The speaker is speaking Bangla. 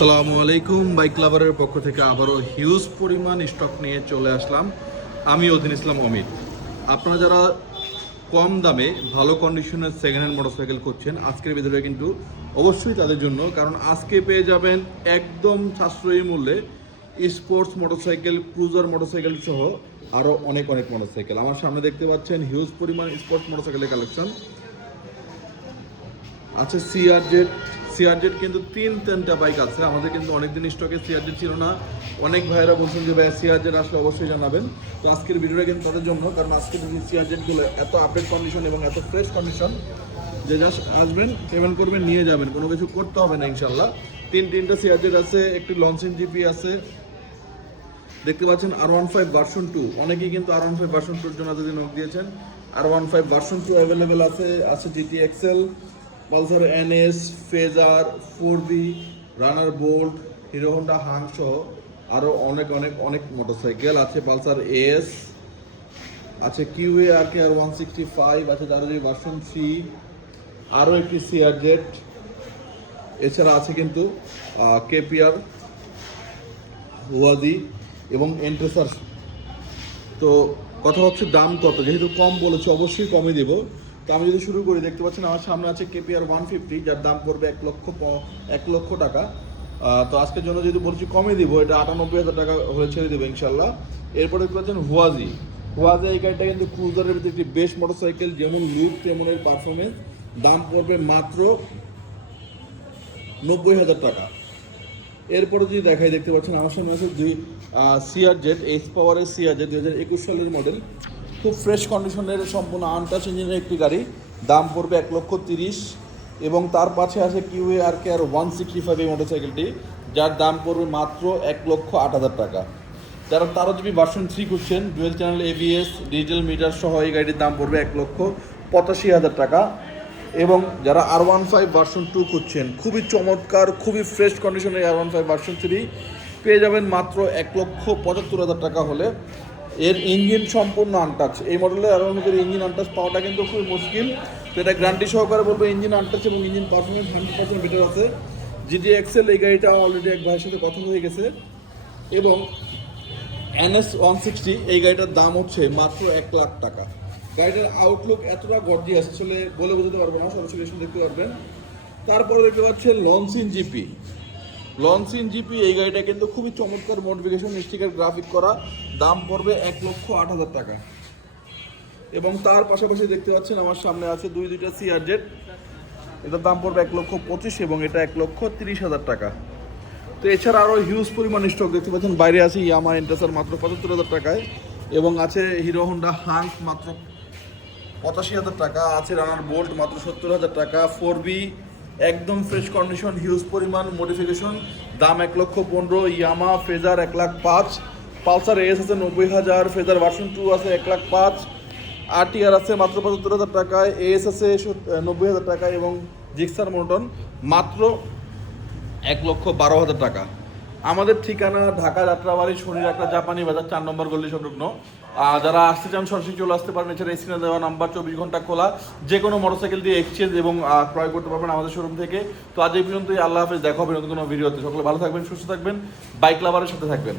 আসসালামু আলাইকুম, বাইক লাভারের পক্ষ থেকে আবারও হিউজ পরিমাণ স্টক নিয়ে চলে আসলাম। আমি অধীন ইসলাম অমিত। আপনারা যারা কম দামে ভালো কন্ডিশনের সেকেন্ড হ্যান্ড মোটরসাইকেল করছেন আজকের ভিতরে কিন্তু অবশ্যই তাদের জন্য, কারণ আজকে পেয়ে যাবেন একদম সাশ্রয়ী মূল্যে স্পোর্টস মোটরসাইকেল ক্রুজার মোটরসাইকেল সহ আরও অনেক অনেক মোটরসাইকেল আমার সামনে দেখতে পাচ্ছেন হিউজ পরিমাণ স্পোর্টস মোটরসাইকেলের কালেকশন আছে সিআরজেড সিআরজেড কিন্তু তিন তিনটা বাইক আছে। আমাদের কিন্তু অনেকদিন স্টকে সিআরজেড ছিল না। অনেক ভাইয়েরা বলছেন যে ভাই সিআরজেড আসলে অবশ্যই জানাবেন। তো আজকের ভিডিওটা কিন্তু তাদের জন্য, কারণ আজকের সিআরজেডগুলো এত আপডেট কন্ডিশন এবং এত ফ্রেশ কন্ডিশন যে জাস্ট আসবেন পেমেন্ট করবেন, নিয়ে যাবেন, কোনো কিছু করতে হবে না ইনশাল্লাহ তিন তিনটা সিআরজেড আছে, একটি লঞ্চিং জিপি আছে। দেখতে পাচ্ছেন R one five version two অনেকেই কিন্তু আর ওয়ান ফাইভ ভার্সন টুর জন্য এতদিন দিয়েছেন। R one five version two available আছে আছে GT Excel Pulsar NS, Fazer four B Runner Bolt, Hero Honda, Hang সহ আরও অনেক অনেক অনেক মোটরসাইকেল আছে। পালসার এস, আছে QA, R K R one sixty five, আছে দারুজি ভার্সন থ্রি আরও একটি সিআরজেড এছাড়া আছে কিন্তু কেপিআর ওয়াদি এবং এন্ট্রেসার তো কথা হচ্ছে দাম কত? যেহেতু কম বলেছে, অবশ্যই কমে দেব। তো আমি যদি শুরু করি, দেখতে পাচ্ছেন আমার সামনে আছে কেপিআর ওয়ান ফিফটি যার দাম পড়বে এক লক্ষ এক লক্ষ টাকা। তো আজকের জন্য যদি বলছি কমে দিব, এটা আটানব্বই হাজার টাকা হলে ছেড়ে দেবো ইনশাল্লাহ এরপরে দেখতে পাচ্ছেন হুয়াজি হুয়াজি এই গাড়িটা কিন্তু ক্রুজারের ভিতরে একটি বেস্ট মোটরসাইকেল যেমন লুক তেমন এর পারফরমেন্স দাম পড়বে মাত্র নব্বই হাজার টাকা। এরপরে যদি দেখাই, দেখতে পাচ্ছেন আমার সামনে আছে দুই সিআর জেড এইচ পাওয়ারের সিআর জেড দুই হাজার একুশ সালের মডেল খুব ফ্রেশ কন্ডিশনের সম্পূর্ণ আনটাচ ইঞ্জিনের একটি গাড়ি। দাম পড়বে এক লক্ষ তিরিশ। এবং তার পাশে আছে QA R K R one sixty five এই মোটরসাইকেলটি যার দাম পড়বে মাত্র এক লক্ষ আট হাজার টাকা। যারা তারও জিবি ভার্সন থ্রি করছেন dual channel ABS digital meter সহ এই গাড়ির দাম পড়বে এক লক্ষ পঁচাশি হাজার টাকা। এবং যারা R one five version two খুঁজছেন, খুবই চমৎকার, খুবই ফ্রেশ কন্ডিশনের R one five version three পেয়ে যাবেন মাত্র এক লক্ষ পঁচাত্তর হাজার টাকা হলে। এর ইঞ্জিন সম্পূর্ণ আনটাচ এই মডেলের আর ওয়ান ইঞ্জিন আনটাচ পাওয়াটা কিন্তু খুবই মুশকিল। তো এটা গ্যারান্টি সহকারে বলব ইঞ্জিন আনটাচ এবং engine performance hundred percent better আছে। জিটি এক্সেল এই গাড়িটা অলরেডি এক ভাইয়ের সাথে কথা হয়ে গেছে। এবং এনএস ওয়ান সিক্সটি এই গাড়িটার দাম হচ্ছে মাত্র এক লাখ টাকা। গাড়িটার আউটলুক এতটা গর্জিয়াস আসলে বলে বোঝাতে পারব না, সরাসরি দেখতে পারবেন। তারপরে দেখতে পাচ্ছেন লঞ্চিন জিপি লঞ্চিন জিপি এই গাড়িটা কিন্তু খুবই চমৎকার মডিফিকেশন স্টিকার গ্রাফিক করা। দাম পড়বে এক লক্ষ আট হাজার টাকা। এবং তার পাশাপাশি দেখতে পাচ্ছেন, আমার সামনে আছে দুই দুইটা সিআরজেড এটার দাম পড়বে এক লক্ষ পঁচিশ এবং এটা এক লক্ষ তিরিশ হাজার টাকা। তো এছাড়া আরও হিউজ পরিমাণ স্টক দেখতে পাচ্ছেন। বাইরে আছে ইয়ামা ইন্টাসার মাত্র পঁচাত্তর হাজার টাকায় এবং আছে হিরো হোন্ডা হাঙ্ক মাত্র পঁচাশি হাজার টাকা, আছে রানার বোল্ট মাত্র সত্তর হাজার টাকা ফোর বি একদম ফ্রেশ কন্ডিশন হিউজ পরিমাণ মডিফিকেশন দাম এক লক্ষ পনেরো ইয়ামা ফেজার এক লাখ পাঁচ পালসার এস আছে নব্বই হাজার ফেজার ভার্সন টু আছে এক লাখ পাঁচ আরটিআর আছে মাত্র পঁচাত্তর হাজার টাকায় এস আছে নব্বই হাজার টাকা এবং জিক্সার মোটন মাত্র এক লক্ষ বারো হাজার টাকা। আমাদের ঠিকানা ঢাকা যাত্রাবাড়ি শনির একটা জাপানি বাজার, চার নম্বর গল্লি সংলগ্ন। যারা আসতে চান, সরাসরি চলে আসতে পারেন। এছাড়া স্ক্রিনে দেওয়া নাম্বার চব্বিশ ঘণ্টা খোলা। যে কোনো মোটরসাইকেল দিয়ে এক্সচেঞ্জ এবং ক্রয় করতে পারবেন আমাদের শোরুম থেকে। তো আজ এই পর্যন্তই। আল্লাহ হাফেজ। দেখা হবে নতুন কোনো ভিডিওতে। সকলে ভালো থাকবেন, সুস্থ থাকবেন। বাইক লাভারের সাথে থাকবেন।